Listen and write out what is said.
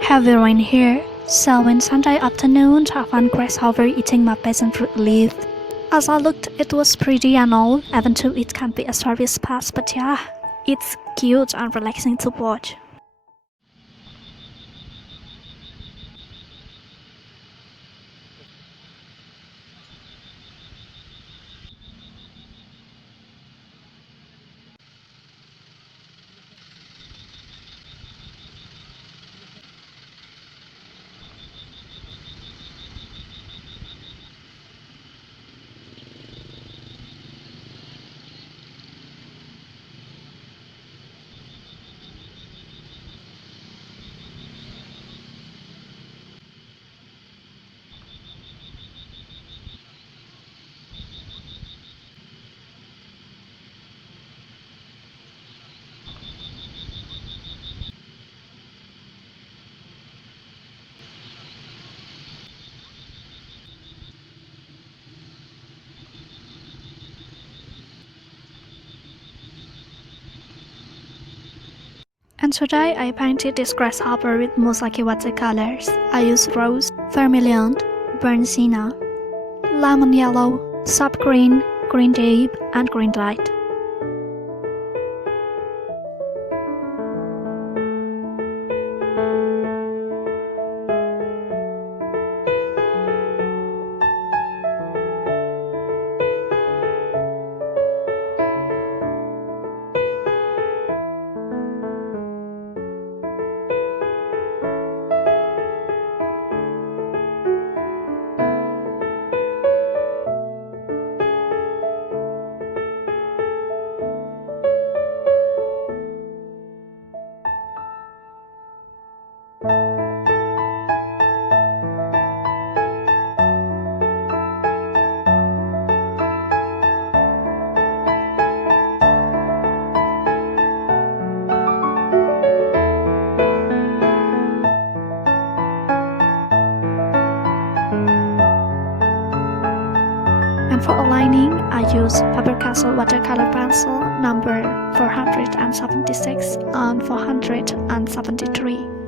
Heavy rain here, so on Sunday afternoon I found Grasshopper eating my passion fruit leaf. As I looked, it was pretty and all, even though it can be a service pass, but yeah, it's cute and relaxing to watch. And today I painted this grasshopper with Mozaki Watercolors. I used rose, vermilion, burnt sienna, lemon yellow, sap green, green deep, and green light. And for aligning, I use Fabercastle watercolor pencil number 476 and 473.